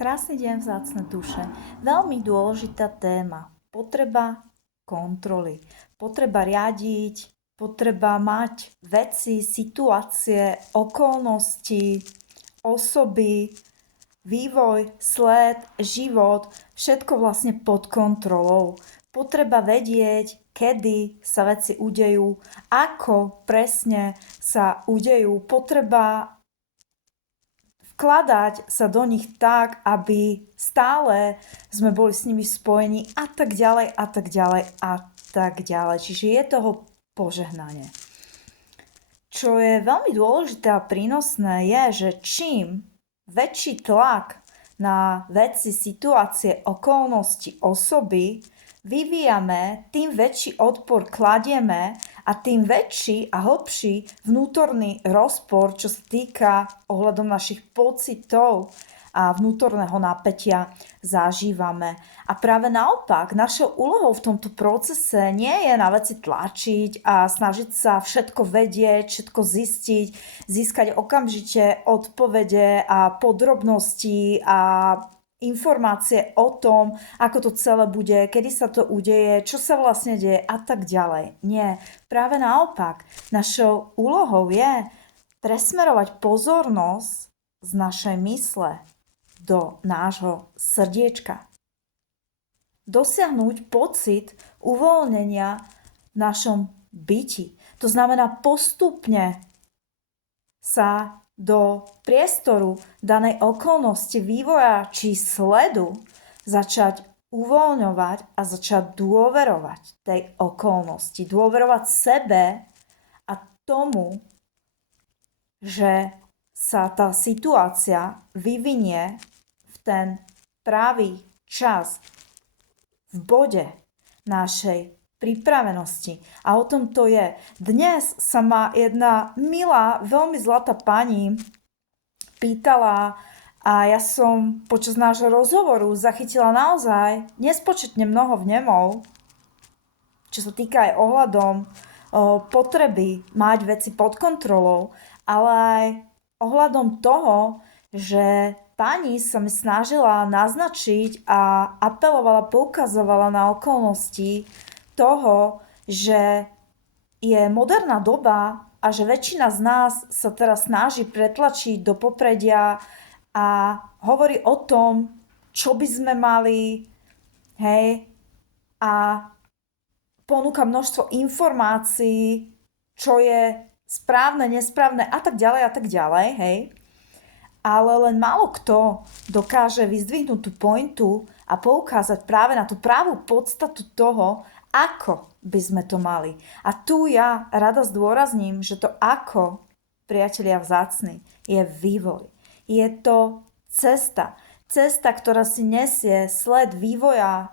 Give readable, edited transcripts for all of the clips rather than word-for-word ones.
Krásny deň, vzácne duše. Veľmi dôležitá téma. Potreba kontroly. Potreba riadiť, potreba mať veci, situácie, okolnosti, osoby, vývoj, sled, život, všetko vlastne pod kontrolou. Potreba vedieť, kedy sa veci udejú, ako presne sa udejú. Potreba vkladať sa do nich tak, aby stále sme boli s nimi spojení a tak ďalej a tak ďalej a tak ďalej. Čiže je toho požehnanie. Čo je veľmi dôležité a prínosné je, že čím väčší tlak na veci, situácie, okolnosti, osoby vyvíjame, tým väčší odpor kladieme a tým väčší a hlbší vnútorný rozpor, čo sa týka ohľadom našich pocitov a vnútorného napätia zažívame. A práve naopak, našou úlohou v tomto procese nie je na veci tlačiť a snažiť sa všetko vedieť, všetko zistiť, získať okamžite odpovede a podrobnosti a informácie o tom, ako to celé bude, kedy sa to udeje, čo sa vlastne deje a tak ďalej. Nie, práve naopak. Našou úlohou je presmerovať pozornosť z našej mysle do nášho srdiečka. Dosiahnuť pocit uvoľnenia v našom byti. To znamená postupne sa do priestoru danej okolnosti, vývoja či sledu začať uvoľňovať a začať dôverovať tej okolnosti. Dôverovať sebe a tomu, že sa tá situácia vyvinie v ten pravý čas, v bode našej pripravenosti. A o tom to je. Dnes sa ma jedna milá, veľmi zlatá pani pýtala a ja som počas nášho rozhovoru zachytila naozaj nespočetne mnoho vnemov, čo sa týka aj ohľadom potreby mať veci pod kontrolou, ale aj ohľadom toho, že pani sa mi snažila naznačiť a apelovala, poukazovala na okolnosti toho, že je moderná doba a že väčšina z nás sa teraz snaží pretlačiť do popredia a hovorí o tom, čo by sme mali, hej, a ponúka množstvo informácií, čo je správne, nesprávne a tak ďalej, hej. Ale len málo kto dokáže vyzdvihnúť tú pointu a poukázať práve na tú pravú podstatu toho, ako by sme to mali. A tu ja rada zdôrazním, že to ako, priatelia vzácni, je vývoj. Je to cesta. Cesta, ktorá si nesie sled vývoja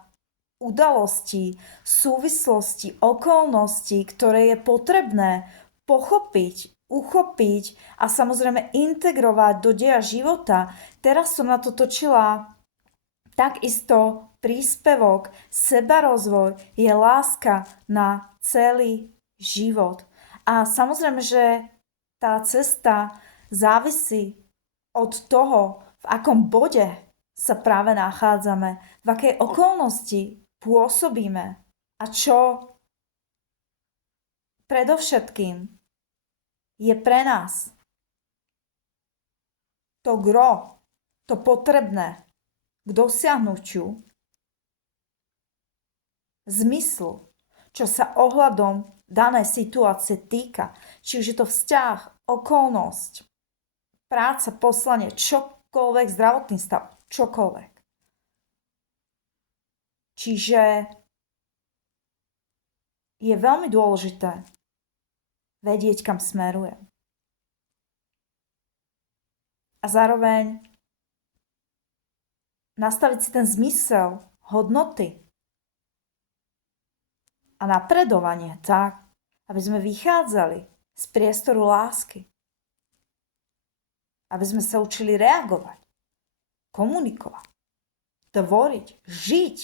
udalostí, súvislosti, okolností, ktoré je potrebné pochopiť, uchopiť a samozrejme integrovať do deja života. Teraz som na to točila takisto príspevok, sebarozvoj je láska na celý život. A samozrejme, že tá cesta závisí od toho, v akom bode sa práve nachádzame, v akej okolnosti pôsobíme a čo predovšetkým je pre nás to gro, to potrebné k dosiahnutiu zmyslu, čo sa ohľadom danej situácie týka. Či už je to vzťah, okolnosť, práca, poslanie, čokoľvek, zdravotný stav, čokoľvek. Čiže je veľmi dôležité vedieť, kam smerujem. A zároveň nastaviť si ten zmysel, hodnoty a napredovanie tak, aby sme vychádzali z priestoru lásky. Aby sme sa učili reagovať, komunikovať, tvoriť, žiť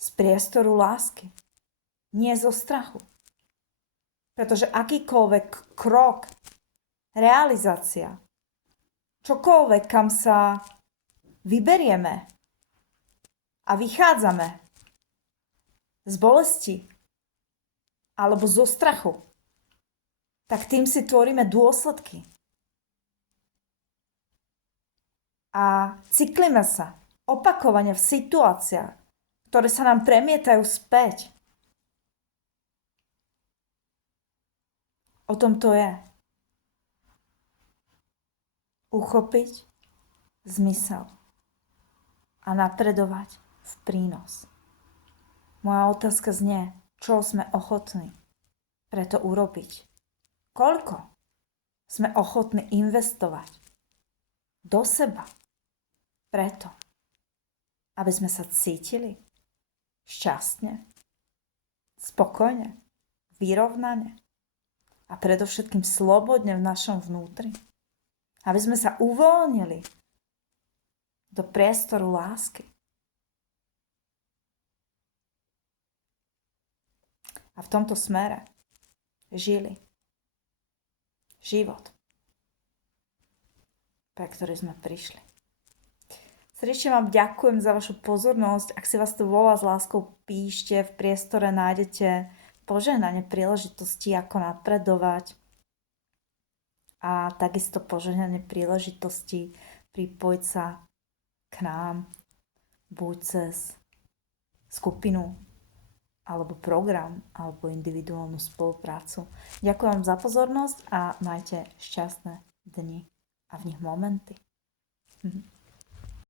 z priestoru lásky. Nie zo strachu. Pretože akýkoľvek krok, realizácia, čokoľvek, kam sa vyberieme a vychádzame z bolesti alebo zo strachu, tak tým si tvoríme dôsledky. A cyklíme sa opakovane v situáciách, ktoré sa nám premietajú späť. O tom to je. Uchopiť zmysel a napredovať v prínos. Moja otázka znie, čo sme ochotní preto urobiť. Koľko sme ochotní investovať do seba preto, aby sme sa cítili šťastne, spokojne, vyrovnane a predovšetkým slobodne v našom vnútri. Aby sme sa uvoľnili do priestoru lásky. A v tomto smere žili život, pre ktorý sme prišli. Srdečne vám ďakujem za vašu pozornosť. Ak si vás tu volá s láskou, píšte, v priestore nájdete požehnanie príležitosti, ako napredovať a takisto požehnanie príležitosti pripojiť sa k nám buď cez skupinu alebo program alebo individuálnu spoluprácu. Ďakujem vám za pozornosť a majte šťastné dni a v nich momenty.